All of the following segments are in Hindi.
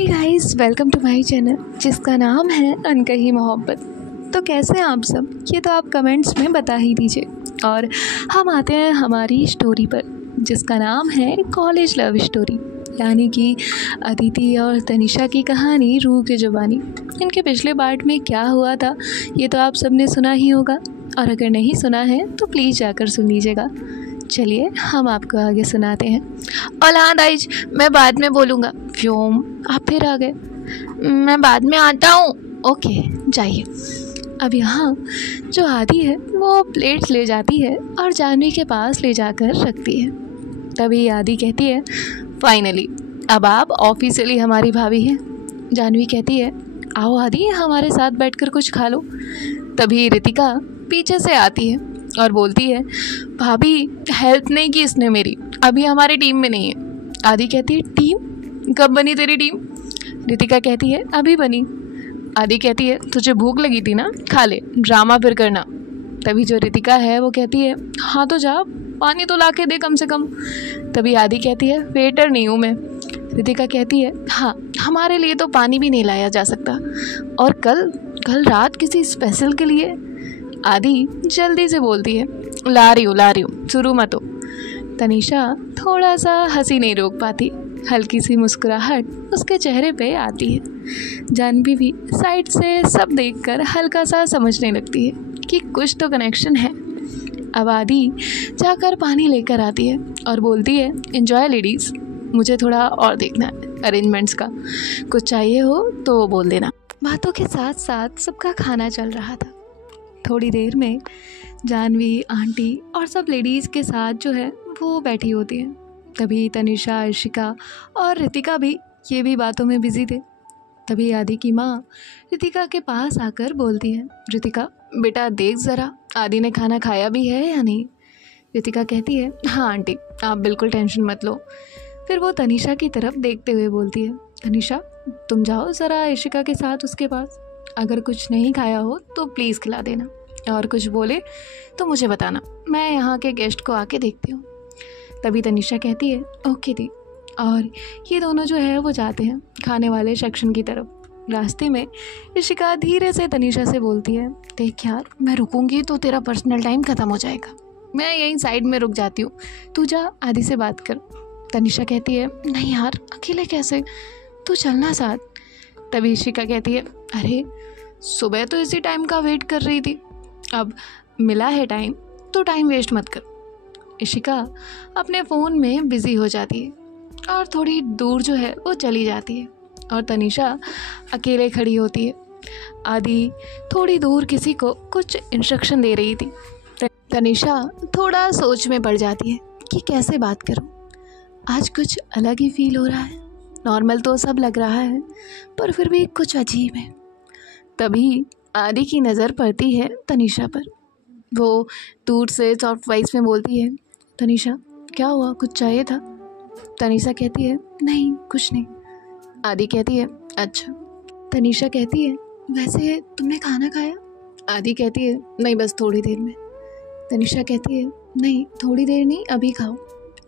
Hey guys, welcome to my channel जिसका नाम है अनकही मोहब्बत। तो कैसे हैं आप सब, ये तो आप कमेंट्स में बता ही दीजिए। और हम आते हैं हमारी स्टोरी पर जिसका नाम है कॉलेज लव स्टोरी, यानी कि अदिति और तनिषा की कहानी रूह की जुबानी। इनके पिछले पार्ट में क्या हुआ था ये तो आप सबने सुना ही होगा, और अगर नहीं सुना है तो प्लीज़ जाकर सुन लीजिएगा। चलिए हम आपको आगे सुनाते हैं। और हाँ दाइज, मैं बाद में बोलूँगा। व्योम, आप फिर आ गए। मैं बाद में आता हूँ। ओके जाइए। अब यहाँ जो आदि है वो प्लेट्स ले जाती है और जानवी के पास ले जाकर रखती है। तभी आदि कहती है, फाइनली अब आप ऑफिशियली हमारी भाभी हैं। जानवी कहती है, आओ आदि, हमारे साथ बैठकर कुछ खा लो। तभी रितिका पीछे से आती है और बोलती है, भाभी हेल्प नहीं की इसने मेरी, अभी हमारी टीम में नहीं है। आदि कहती है, टीम कब बनी तेरी टीम? रितिका कहती है, अभी बनी। आदि कहती है, तुझे भूख लगी थी ना, खा ले, ड्रामा फिर करना। तभी जो रितिका है वो कहती है, हाँ तो जा, पानी तो ला के दे कम से कम। तभी आदि कहती है, वेटर नहीं हूँ मैं। रितिका कहती है, हाँ हमारे लिए तो पानी भी नहीं लाया जा सकता, और कल रात किसी स्पेशल के लिए। आदि जल्दी से बोलती है, ला रही हूँ, शुरू मत हो। तनिषा थोड़ा सा हंसी नहीं रोक पाती, हल्की सी मुस्कुराहट उसके चेहरे पे आती है। जानवी भी साइड से सब देखकर हल्का सा समझने लगती है कि कुछ तो कनेक्शन है। अब आदि जाकर पानी लेकर आती है और बोलती है, एंजॉय लेडीज़, मुझे थोड़ा और देखना है अरेंजमेंट्स का, कुछ चाहिए हो तो बोल देना। बातों के साथ साथ सबका खाना चल रहा था। थोड़ी देर में जानवी, आंटी और सब लेडीज़ के साथ जो है वो बैठी होती है। तभी तनिषा, इशिका और रितिका भी ये भी बातों में बिजी थे। तभी आदि की माँ रितिका के पास आकर बोलती है, रितिका बेटा देख ज़रा, आदि ने खाना खाया भी है या नहीं। रितिका कहती है, हाँ आंटी, आप बिल्कुल टेंशन मत लो। फिर वो तनिषा की तरफ देखते हुए बोलती है, तनिषा तुम जाओ ज़रा इशिका के साथ उसके पास, अगर कुछ नहीं खाया हो तो प्लीज़ खिला देना, और कुछ बोले तो मुझे बताना, मैं यहाँ के गेस्ट को आके देखती हूँ। तभी तनिषा कहती है, ओके दी। और ये दोनों जो है वो जाते हैं खाने वाले सेक्शन की तरफ। रास्ते में इशिका धीरे से तनिषा से बोलती है, देख यार, मैं रुकूंगी तो तेरा पर्सनल टाइम ख़त्म हो जाएगा, मैं यहीं साइड में रुक जाती हूँ, तू जा आदि से बात कर। तनिषा कहती है, नहीं यार अकेले कैसे, तू चलना साथ। तभी इशिका कहती है, अरे सुबह तो इसी टाइम का वेट कर रही थी, अब मिला है टाइम तो टाइम वेस्ट मत कर। इशिका अपने फ़ोन में बिज़ी हो जाती है और थोड़ी दूर जो है वो चली जाती है, और तनिषा अकेले खड़ी होती है। आदि थोड़ी दूर किसी को कुछ इंस्ट्रक्शन दे रही थी। तनिषा थोड़ा सोच में पड़ जाती है कि कैसे बात करूं, आज कुछ अलग ही फील हो रहा है। नॉर्मल तो सब लग रहा है पर फिर भी कुछ अजीब है। तभी आदि की नज़र पड़ती है तनिषा पर। वो दूर से सॉफ्ट वॉइस में बोलती है, तनिषा क्या हुआ, कुछ चाहिए था? तनिषा कहती है, नहीं कुछ नहीं। आदि कहती है, अच्छा। तनिषा कहती है, वैसे तुमने खाना खाया? आदि कहती है, नहीं बस थोड़ी देर में। तनिषा कहती है, नहीं थोड़ी देर नहीं, अभी खाओ।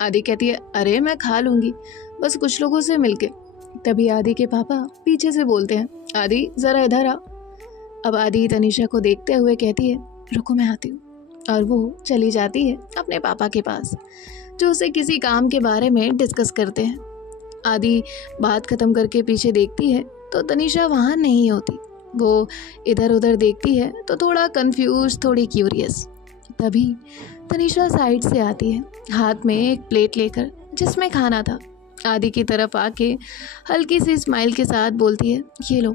आदि कहती है, अरे मैं खा लूँगी, बस कुछ लोगों से मिलके। तभी आदि के पापा पीछे से बोलते हैं, आदि ज़रा इधर आ। अब आदि तनिषा को देखते हुए कहती है, रुको मैं आती हूँ, और वो चली जाती है अपने पापा के पास, जो उसे किसी काम के बारे में डिस्कस करते हैं। आदि बात ख़त्म करके पीछे देखती है तो तनिषा वहाँ नहीं होती। वो इधर उधर देखती है तो थोड़ा कंफ्यूज, थोड़ी क्यूरियस। तभी तनिषा साइड से आती है, हाथ में एक प्लेट लेकर जिसमें खाना था। आदि की तरफ आके हल्की सी स्माइल के साथ बोलती है, ये लो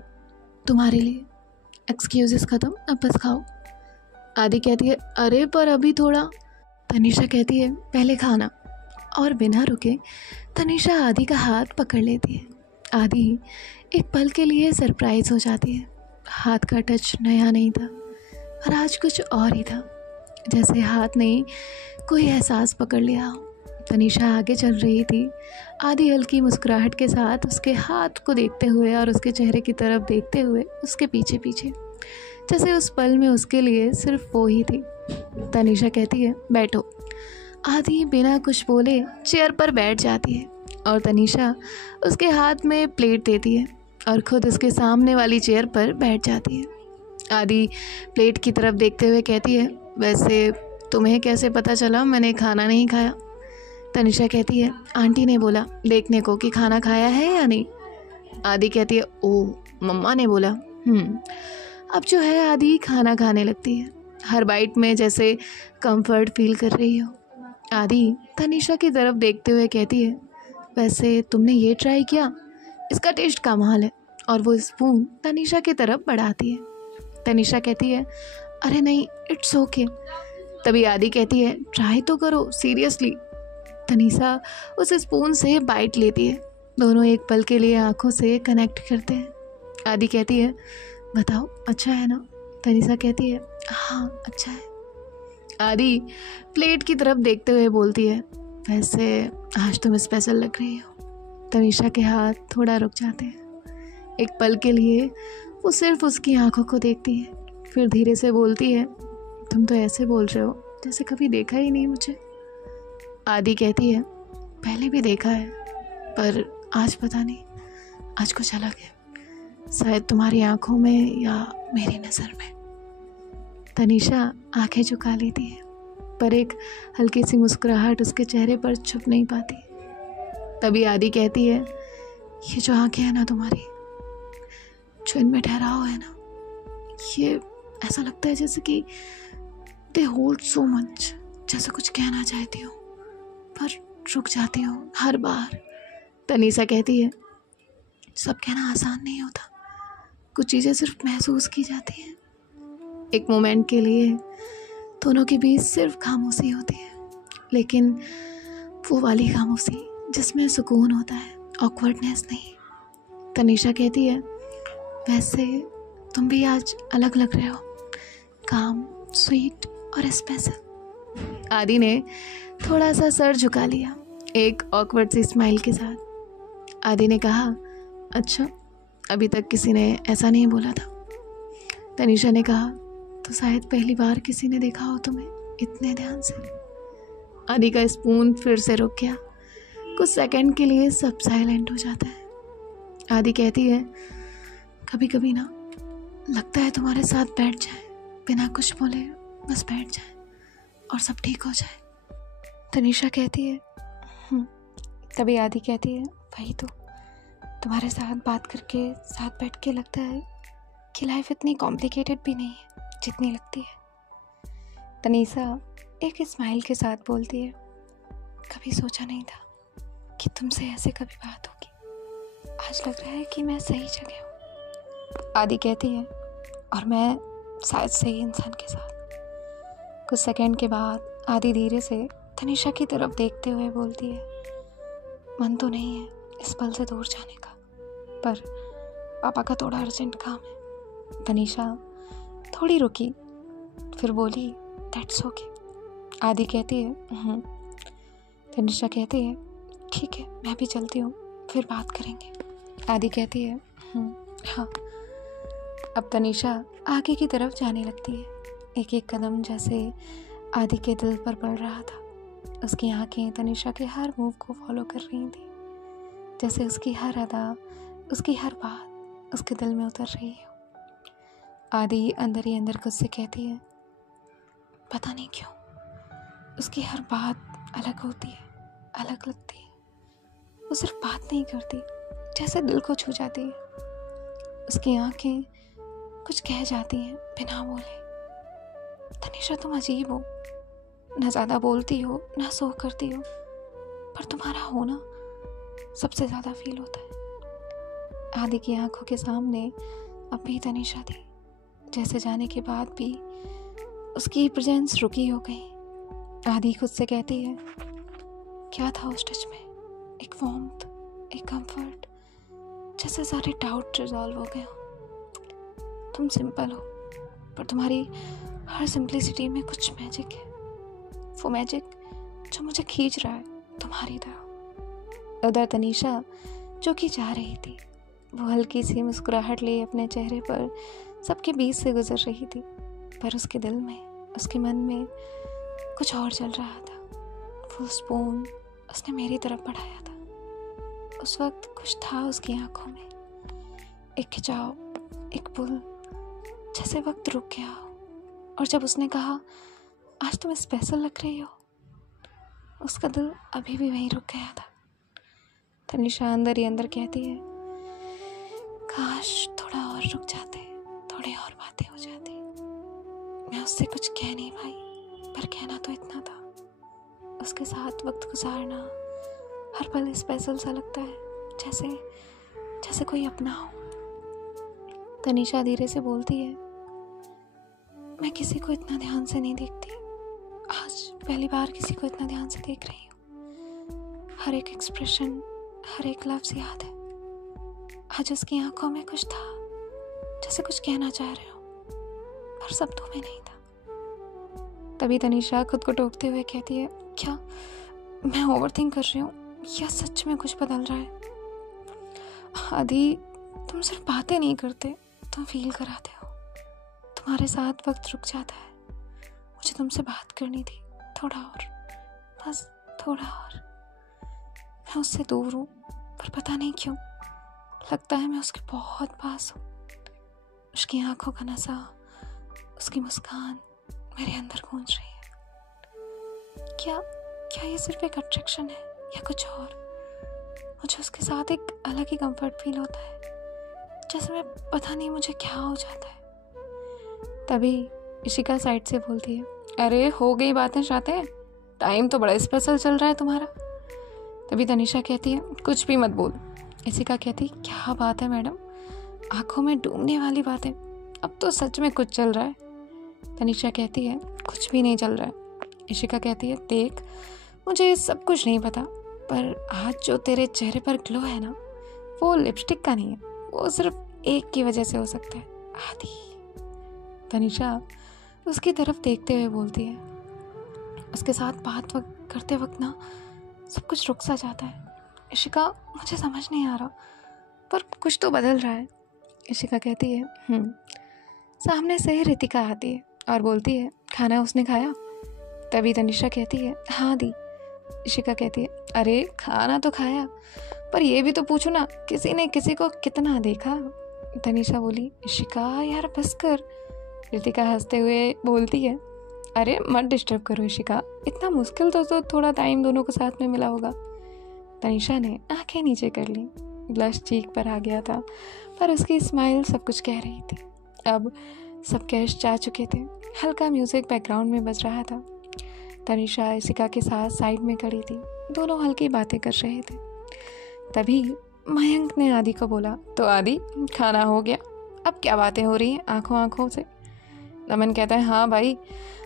तुम्हारे लिए, एक्सक्यूजेस ख़त्म, अब बस खाओ। आदि कहती है, अरे पर अभी थोड़ा। तनिषा कहती है, पहले खाना। और बिना रुके तनिषा आदि का हाथ पकड़ लेती है। आदि एक पल के लिए सरप्राइज हो जाती है। हाथ का टच नया नहीं था और आज कुछ और ही था, जैसे हाथ ने कोई एहसास पकड़ लिया हो। तनिषा आगे चल रही थी। आदि हल्की मुस्कुराहट के साथ उसके हाथ को देखते हुए और उसके चेहरे की तरफ देखते हुए उसके पीछे पीछे, जैसे उस पल में उसके लिए सिर्फ वो ही थी। तनिषा कहती है, बैठो। आदि बिना कुछ बोले चेयर पर बैठ जाती है और तनीषा उसके हाथ में प्लेट देती है और ख़ुद उसके सामने वाली चेयर पर बैठ जाती है। आदि प्लेट की तरफ देखते हुए कहती है, वैसे तुम्हें कैसे पता चला मैंने खाना नहीं खाया? तनीषा कहती है, आंटी ने बोला देखने को कि खाना खाया है या नहीं। आदि कहती है, ओह मम्मा ने बोला। अब जो है आदि खाना खाने लगती है, हर बाइट में जैसे कंफर्ट फील कर रही हो। आदि तनीषा की तरफ देखते हुए कहती है, वैसे तुमने ये ट्राई किया, इसका टेस्ट कमाल है। और वो स्पून तनीषा की तरफ बढ़ाती है। तनीषा कहती है, अरे नहीं इट्स ओके। तभी आदि कहती है, ट्राई तो करो सीरियसली। तनीषा उस स्पून से बाइट लेती है। दोनों एक पल के लिए आंखों से कनेक्ट करते हैं। आदि कहती है, बताओ अच्छा है ना? तनीषा कहती है, हाँ अच्छा है। आदि प्लेट की तरफ देखते हुए बोलती है, वैसे आज तुम स्पेशल लग रही हो। तनीषा के हाथ थोड़ा रुक जाते हैं। एक पल के लिए वो सिर्फ उसकी आंखों को देखती है, फिर धीरे से बोलती है, तुम तो ऐसे बोल रहे हो जैसे कभी देखा ही नहीं मुझे। आदि कहती है, पहले भी देखा है पर आज पता नहीं, आज कुछ अलग है, शायद तुम्हारी आंखों में या मेरी नज़र में। तनीषा आंखें झुका लेती है पर एक हल्की सी मुस्कुराहट उसके चेहरे पर छुप नहीं पाती। तभी आदि कहती है, ये जो आंखें हैं ना तुम्हारी, जो इनमें ठहराव है ना, ये ऐसा लगता है जैसे कि दे होल्ड सो मच, जैसे कुछ कहना चाहती हो पर रुक जाती हो हर बार। तनीषा कहती है, सब कहना आसान नहीं होता, कुछ चीज़ें सिर्फ महसूस की जाती हैं। एक मोमेंट के लिए दोनों के बीच सिर्फ खामोशी होती है, लेकिन वो वाली खामोशी जिसमें सुकून होता है, ऑकवर्डनेस नहीं। तनीषा कहती है, वैसे तुम भी आज अलग लग रहे हो, काम, स्वीट और स्पेशल। आदि ने थोड़ा सा सर झुका लिया एक ऑकवर्ड सी स्माइल के साथ। आदि ने कहा, अच्छा अभी तक किसी ने ऐसा नहीं बोला था। तनीषा ने कहा, तो शायद पहली बार किसी ने देखा हो तुम्हें इतने ध्यान से। आदि का स्पून फिर से रुक गया। कुछ सेकंड के लिए सब साइलेंट हो जाता है। आदि कहती है, कभी कभी ना लगता है तुम्हारे साथ बैठ जाए, बिना कुछ बोले बस बैठ जाए और सब ठीक हो जाए। तनीषा कहती है, तभी आदि कहती है, वही तो, तुम्हारे साथ बात करके साथ बैठ के लगता है कि लाइफ इतनी कॉम्प्लिकेटेड भी नहीं है जितनी लगती है। तनीषा एक स्माइल के साथ बोलती है, कभी सोचा नहीं था कि तुमसे ऐसे कभी बात होगी, आज लग रहा है कि मैं सही जगह हूँ। आदि कहती है, और मैं शायद सही इंसान के साथ। कुछ सेकंड के बाद आदि धीरे से तनीषा की तरफ देखते हुए बोलती है, मन तो नहीं है इस पल से दूर जाने का, पर पापा का थोड़ा अर्जेंट काम है। तनीषा थोड़ी रुकी, फिर बोली, दैट्स ओके। आदि कहती है, तनीषा कहती है, ठीक है मैं भी चलती हूँ, फिर बात करेंगे। आदि कहती है, हाँ। अब तनीषा आगे की तरफ जाने लगती है। एक एक कदम जैसे आदि के दिल पर पड़ रहा था। उसकी आंखें तनीषा के हर मूव को फॉलो कर रही थी, जैसे उसकी हर अदा, उसकी हर बात उसके दिल में उतर रही हो। आदि अंदर ही अंदर खुद से कहती है, पता नहीं क्यों उसकी हर बात अलग होती है, अलग लगती है। वो सिर्फ बात नहीं करती, जैसे दिल को छू जाती है। उसकी आंखें कुछ कह जाती हैं बिना बोले। तनीषा तुम अजीब हो, ना ज़्यादा बोलती हो ना सो करती हो, पर तुम्हारा होना सबसे ज़्यादा फील होता है। आदि की आंखों के सामने अब भी तनीषा थी, जैसे जाने के बाद भी उसकी प्रेजेंस रुकी हो गई। आदि खुद से कहती है, क्या था उस टच में, एक वार्मथ, एक कंफर्ट, जैसे सारे डाउट रिजॉल्व हो गए हो। तुम सिंपल हो, पर तुम्हारी हर सिंपलिसिटी में कुछ मैजिक है, वो मैजिक जो मुझे खींच रहा है तुम्हारी तरह। उधर तनीषा जो कि जा रही थी, वो हल्की सी मुस्कुराहट लिए अपने चेहरे पर सबके बीच से गुजर रही थी, पर उसके दिल में, उसके मन में कुछ और चल रहा था। वो स्पून उसने मेरी तरफ बढ़ाया था, उस वक्त कुछ था उसकी आंखों में, एक खिंचाव, एक पुल, जैसे वक्त रुक गया। और जब उसने कहा आज तुम स्पेशल लग रही हो, उसका दिल अभी भी वहीं रुक गया था। तनिषा अंदर ही अंदर कहती है काश थोड़ा और रुक जाते, थोड़ी और बातें हो जाती। मैं उससे कुछ कह नहीं पाई, पर कहना तो इतना था, उसके साथ वक्त गुजारना हर पल स्पेशल सा लगता है, जैसे कोई अपना हो। तनिषा धीरे से बोलती है मैं किसी को इतना ध्यान से नहीं देखती, आज पहली बार किसी को इतना ध्यान से देख रही हूँ। हर एक एक्सप्रेशन, हर एक लफ्ज़ याद है। आज उसकी आंखों में कुछ था, जैसे कुछ कहना चाह रहे हो, पर शब्दों में नहीं था। तभी तनिषा खुद को टोकते हुए कहती है क्या मैं ओवरथिंक कर रही हूँ या सच में कुछ बदल रहा है? आदि, तुम सिर्फ बातें नहीं करते, तुम फील कराते हो। तुम्हारे साथ वक्त रुक जाता है। मुझे तुमसे बात करनी थी, थोड़ा और, बस थोड़ा और। मैं उससे दूर हूँ, पर पता नहीं क्यों लगता है मैं उसके बहुत पास हूँ। उसकी आंखों का नशा, उसकी मुस्कान मेरे अंदर गूंज रही है। क्या ये सिर्फ एक अट्रैक्शन है या कुछ और? मुझे उसके साथ एक अलग ही कंफर्ट फील होता है, जैसे मैं पता नहीं मुझे क्या हो जाता है। तभी इशिका साइड से बोलती है अरे हो गई बातें शातें, टाइम तो बड़ा स्पेशल चल रहा है तुम्हारा। तभी तनिषा कहती है कुछ भी मत बोल। इशिका कहती क्या बात है मैडम, आंखों में डूबने वाली बातें, अब तो सच में कुछ चल रहा है। तनिषा कहती है कुछ भी नहीं चल रहा है। इशिका कहती है देख, मुझे सब कुछ नहीं पता, पर आज जो तेरे चेहरे पर ग्लो है ना, वो लिपस्टिक का नहीं है, वो सिर्फ एक की वजह से हो सकता है, आदि। तनिषा उसकी तरफ देखते हुए बोलती है उसके साथ बात करते वक्त ना सब कुछ रुक सा जाता है। इशिका मुझे समझ नहीं आ रहा, पर कुछ तो बदल रहा है। इशिका कहती है सामने से ही रितिका आती है और बोलती है खाना उसने खाया? तभी तनिषा कहती है हाँ दी। इशिका कहती है अरे खाना तो खाया, पर ये भी तो पूछो ना किसी ने किसी को कितना देखा। तनिषा बोली इशिका यार बस कर। रितिका हंसते हुए बोलती है अरे मत डिस्टर्ब करो इशिका, इतना मुश्किल तो थोड़ा टाइम दोनों को साथ में मिला होगा। तनिषा ने आंखें नीचे कर ली, ब्लश चीक पर आ गया था, पर उसकी स्माइल सब कुछ कह रही थी। अब सब गेस्ट जा चुके थे, हल्का म्यूजिक बैकग्राउंड में बज रहा था। तनिषा इशिका के साथ साइड में खड़ी थी, दोनों हल्की बातें कर रहे थे। तभी मयंक ने आदि को बोला तो आदि खाना हो गया, अब क्या बातें हो रही हैं आंखों आंखों से? नमन कहता है हाँ भाई,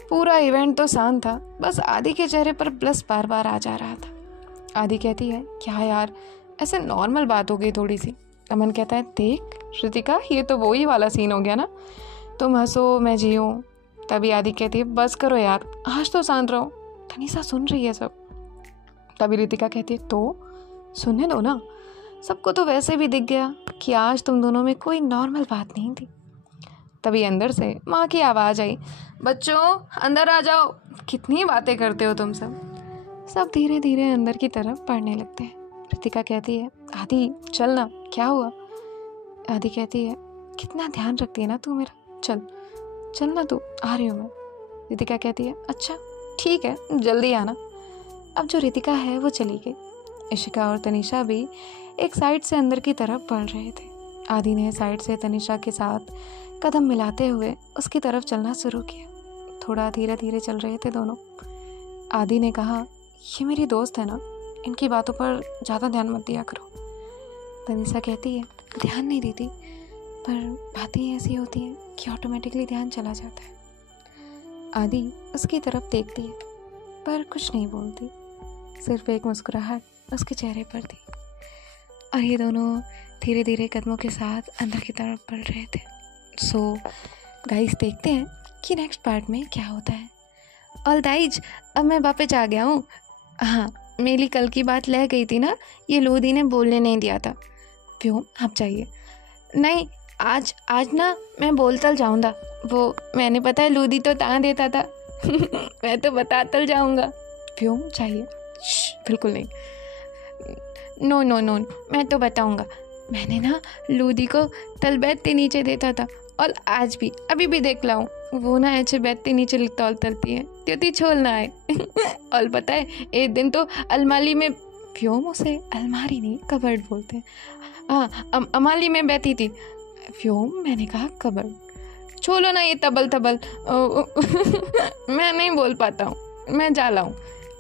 पूरा इवेंट तो शांत था, बस आदि के चेहरे पर ब्लश बार बार आ जा रहा था। आदि कहती है क्या यार, ऐसे नॉर्मल बात हो गई थोड़ी सी। नमन कहता है देख श्रुतिका, ये तो वही वाला सीन हो गया ना, तुम हंसो मैं जीऊँ। तभी आदि कहती है बस करो यार, आज तो शांत रहो। तनिषा सुन रही है सब। तभी रितिका कहती है तो सुनने दो ना, सबको तो वैसे भी दिख गया कि आज तुम दोनों में कोई नॉर्मल बात नहीं थी। तभी अंदर से माँ की आवाज़ आई बच्चों अंदर आ जाओ, कितनी बातें करते हो तुम सब धीरे धीरे अंदर की तरफ बढ़ने लगते हैं। रितिका कहती है आदि चल ना, क्या हुआ? आदि कहती है कितना ध्यान रखती है ना तू मेरा, चल ना तू, आ रही हूँ मैं। रितिका कहती है अच्छा ठीक है, जल्दी आना। अब जो रितिका है वो चली गई। इशिका और तनिषा भी एक साइड से अंदर की तरफ बढ़ रहे थे। आदि ने साइड से तनिषा के साथ कदम मिलाते हुए उसकी तरफ चलना शुरू किया। थोड़ा धीरे धीरे चल रहे थे दोनों। आदि ने कहा ये मेरी दोस्त है ना, इनकी बातों पर ज़्यादा ध्यान मत दिया करो। तनिषा कहती है ध्यान नहीं देती, पर बातें ऐसी होती हैं कि ऑटोमेटिकली ध्यान चला जाता है। आदि उसकी तरफ देखती है पर कुछ नहीं बोलती, सिर्फ एक मुस्कुराहट उसके चेहरे पर थी। और ये दोनों धीरे धीरे कदमों के साथ अंदर की तरफ बढ़ रहे थे। सो गाइस देखते हैं कि नेक्स्ट पार्ट में क्या होता है। ऑल गाइज अब मैं वापस आ गया हूँ। हाँ मेरी कल की बात रह गई थी ना, ये लोधी ने बोलने नहीं दिया था। क्यों आप चाहिए? नहीं आज ना मैं बोलता जाऊँगा, वो मैंने पता है लोधी तो ता देता था मैं तो बताता जाऊँगा। क्यों चाहिए? बिल्कुल नहीं। नो नो नो, मैं तो बताऊँगा। मैंने ना लूदी को तलबैते नीचे देता था और आज भी अभी भी देख लाऊं वो ना ऐसे बैठते नीचे तौल तलती है त्योती छोल ना आए। और पता है एक दिन तो अलमारी में, फ्योम उसे अलमारी नहीं कबर्ड बोलते हैं, हाँ अमाली में बैठी थी। फ्योम, मैंने कहा कबर्ड, छोलो ना ये तबल तबल। मैं नहीं बोल पाता हूँ, मैं जा लाऊं।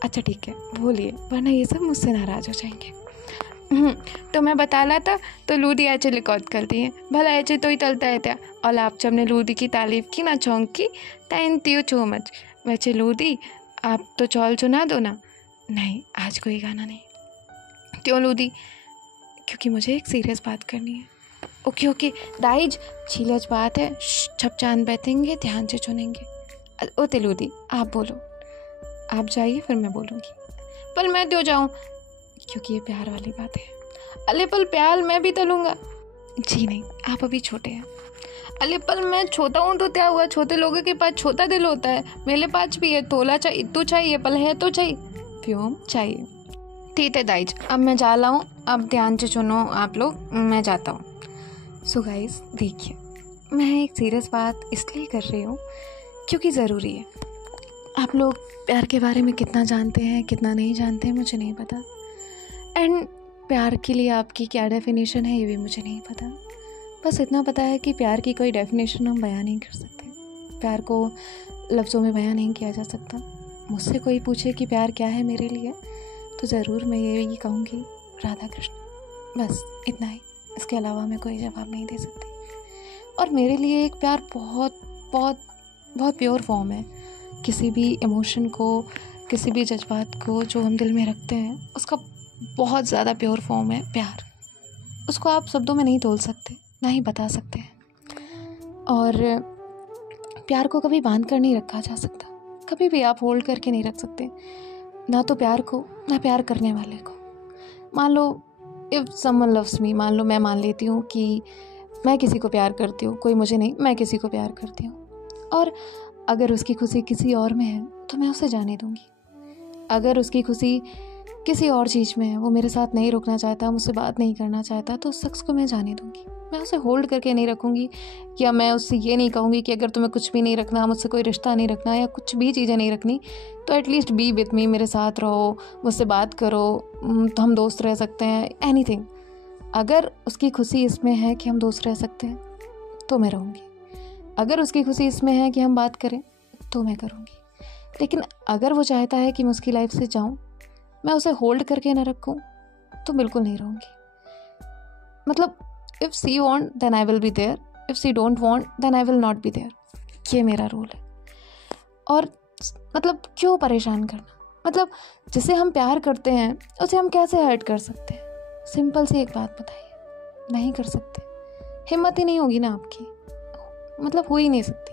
अच्छा ठीक है बोलिए, वरना ये सब मुझसे नाराज़ हो जाएंगे। तो मैं बता रहा था, तो लूदी ऐसे रिकॉर्ड करती है, भला ऐसे तो ही तलता है क्या। और आप जब ने लूदी की तारीफ की ना चौंक की, थैंक यू सो मच। वैसे लूदी आप तो चौल सुना दो ना। नहीं आज कोई गाना नहीं। क्यों लूदी? क्योंकि मुझे एक सीरियस बात करनी है। ओके ओके दाइज, सीरियस बात है, छप चांद बैठेंगे, ध्यान से सुनेंगे। ओते लूदी आप बोलो, आप जाइए फिर मैं बोलूँगी। पर मैं क्यों जाऊँ? क्योंकि ये प्यार वाली बात है। अले पल प्यार मैं भी तलूँगा। जी नहीं, आप अभी छोटे हैं। अले पल मैं छोटा हूँ तो क्या हुआ, छोटे लोगों के पास छोटा दिल होता है, मेरे पास भी है। तोला चाहिए तो चाहिए, पल है तो चाहिए। फ्योम चाहिए। ठीक है दाइज, अब मैं जा रहा हूँ, अब ध्यान से सुनो आप लोग, मैं जाता हूँ। सो गाइस देखिए, मैं एक सीरियस बात इसलिए कर रही हूँ क्योंकि ज़रूरी है। आप लोग प्यार के बारे में कितना जानते हैं कितना नहीं जानते हैं मुझे नहीं पता, एंड प्यार के लिए आपकी क्या डेफिनेशन है ये भी मुझे नहीं पता। बस इतना पता है कि प्यार की कोई डेफिनेशन हम बयां नहीं कर सकते, प्यार को लफ्ज़ों में बयां नहीं किया जा सकता। मुझसे कोई पूछे कि प्यार क्या है मेरे लिए, तो ज़रूर मैं यही कहूँगी, राधा कृष्ण, बस इतना ही। इसके अलावा मैं कोई जवाब नहीं दे सकती। और मेरे लिए एक प्यार बहुत बहुत बहुत प्योर फॉर्म है। किसी भी इमोशन को, किसी भी जज्बात को जो हम दिल में रखते हैं, उसका बहुत ज़्यादा प्योर फॉर्म है प्यार। उसको आप शब्दों में नहीं तोल सकते, ना ही बता सकते हैं। और प्यार को कभी बांध कर नहीं रखा जा सकता, कभी भी आप होल्ड करके नहीं रख सकते, ना तो प्यार को ना प्यार करने वाले को। मान लो इफ़ समवन लव्स मी, मान लो मैं मान लेती हूँ कि मैं किसी को प्यार करती हूँ, कोई मुझे नहीं, मैं किसी को प्यार करती हूँ, और अगर उसकी खुशी किसी और में है तो मैं उसे जाने दूँगी। अगर उसकी खुशी किसी और चीज़ में है, वो मेरे साथ नहीं रुकना चाहता, मुझसे बात नहीं करना चाहता, तो उस शख्स को मैं जाने दूँगी। मैं उसे होल्ड करके नहीं रखूँगी, या मैं उससे ये नहीं कहूँगी कि अगर तुम्हें कुछ भी नहीं रखना, मुझसे कोई रिश्ता नहीं रखना या कुछ भी चीज़ें नहीं रखनी, तो एटलीस्ट बी विथ मी, मेरे साथ रहो, मुझसे बात करो, तो हम दोस्त रह सकते हैं, एनीथिंग। अगर उसकी खुशी इसमें है कि हम दोस्त रह सकते हैं तो मैं रहूँगी। अगर उसकी खुशी इसमें है कि हम बात करें तो मैं करूँगी। लेकिन अगर वो चाहता है कि मैं उसकी लाइफ से जाऊँ, मैं उसे होल्ड करके ना रखूँ, तो बिल्कुल नहीं रहूँगी। मतलब if she want then I will be there, if she don't want then I will not be there. ये मेरा रूल है। और मतलब क्यों परेशान करना, मतलब जिसे हम प्यार करते हैं उसे हम कैसे हर्ट कर सकते हैं? सिंपल सी एक बात बताइए, नहीं कर सकते। हिम्मत ही नहीं होगी ना आपकी, मतलब हो ही नहीं सकती।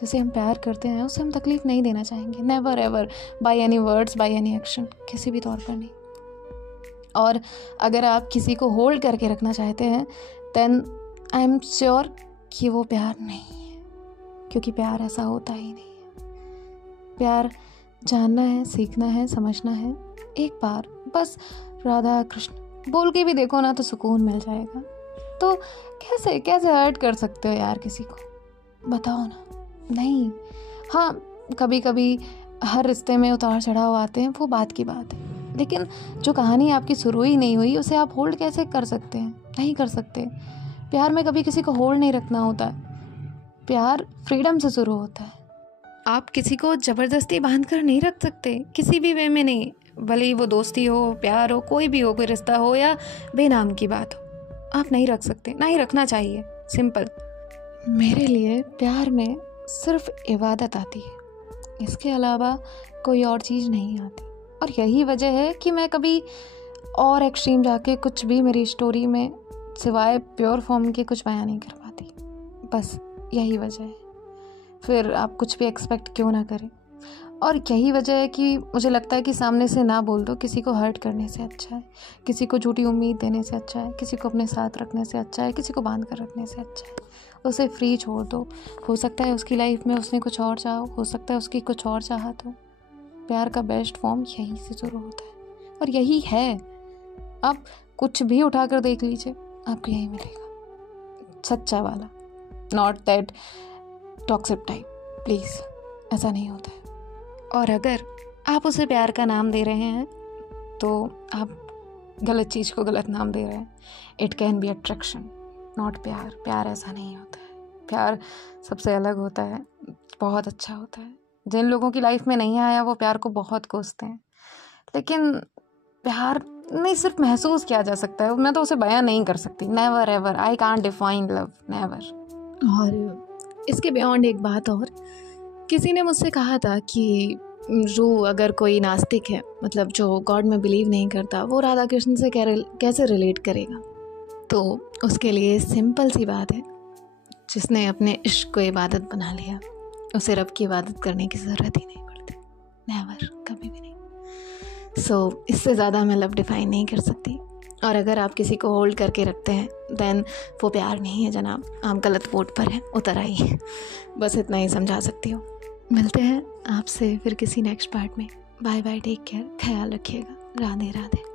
जिसे हम प्यार करते हैं उसे हम तकलीफ़ नहीं देना चाहेंगे, never ever, by any words, by any action, किसी भी तौर पर नहीं। और अगर आप किसी को होल्ड करके रखना चाहते हैं देन आई एम श्योर कि वो प्यार नहीं है, क्योंकि प्यार ऐसा होता ही नहीं है। प्यार जानना है, सीखना है, समझना है, एक बार बस राधा कृष्ण बोल के भी देखो ना तो सुकून मिल जाएगा। तो कैसे कैसे हर्ट कर सकते हो यार किसी को, बताओ ना। नहीं, हाँ कभी कभी हर रिश्ते में उतार चढ़ाव आते हैं, वो बात की बात है, लेकिन जो कहानी आपकी शुरू ही नहीं हुई उसे आप होल्ड कैसे कर सकते हैं? नहीं कर सकते। प्यार में कभी किसी को होल्ड नहीं रखना होता, प्यार फ्रीडम से शुरू होता है। आप किसी को ज़बरदस्ती बांध कर नहीं रख सकते, किसी भी वे में नहीं, भले ही वो दोस्ती हो, प्यार हो, कोई भी हो, कोई रिश्ता हो या बेनाम की बात हो, आप नहीं रख सकते, ना ही रखना चाहिए। सिंपल। मेरे लिए प्यार में सिर्फ इबादत आती है, इसके अलावा कोई और चीज़ नहीं आती। और यही वजह है कि मैं कभी और एक्सट्रीम जाके कुछ भी मेरी स्टोरी में सिवाय प्योर फॉर्म के कुछ बयान नहीं कर पाती। बस यही वजह है, फिर आप कुछ भी एक्सपेक्ट क्यों ना करें। और यही वजह है कि मुझे लगता है कि सामने से ना बोल दो, किसी को हर्ट करने से अच्छा है, किसी को झूठी उम्मीद देने से अच्छा है, किसी को अपने साथ रखने से अच्छा है, किसी को बांध कर रखने से अच्छा है। उसे फ्री छोड़ दो। हो सकता है उसकी लाइफ में उसने कुछ और चाहा हो सकता है उसकी कुछ और चाहत हो। प्यार का बेस्ट फॉर्म यहीं से शुरू होता है और यही है। आप कुछ भी उठा कर देख लीजिए, आपको यही मिलेगा, सच्चा वाला, not that toxic type. Please, ऐसा नहीं होता है। और अगर आप उसे प्यार का नाम दे रहे हैं तो आप गलत चीज़ को गलत नाम दे रहे हैं। It can be attraction, not प्यार। प्यार ऐसा नहीं होता है। प्यार सबसे अलग होता है, बहुत अच्छा होता है। जिन लोगों की लाइफ में नहीं आया वो प्यार को बहुत कोसते हैं, लेकिन प्यार नहीं सिर्फ महसूस किया जा सकता है, मैं तो उसे बयां नहीं कर सकती। Never ever, I can't define love, never. और इसके बियॉन्ड एक बात और, किसी ने मुझसे कहा था कि जो अगर कोई नास्तिक है, मतलब जो गॉड में बिलीव नहीं करता, वो राधा कृष्ण से कैसे रिलेट करेगा। तो उसके लिए सिंपल सी बात है, जिसने अपने इश्क को इबादत बना लिया, उसे रब की इबादत करने की ज़रूरत ही नहीं पड़ती, नेवर, कभी भी नहीं। सो इससे ज़्यादा मैं लव डिफ़ाइन नहीं कर सकती। और अगर आप किसी को होल्ड करके रखते हैं देन वो प्यार नहीं है जनाब, आप गलत बोट पर हैं, उतर आइए। बस इतना ही समझा सकती हूँ। मिलते हैं आपसे फिर किसी नेक्स्ट पार्ट में। बाय बाय, टेक केयर, ख्याल रखिएगा। राधे राधे।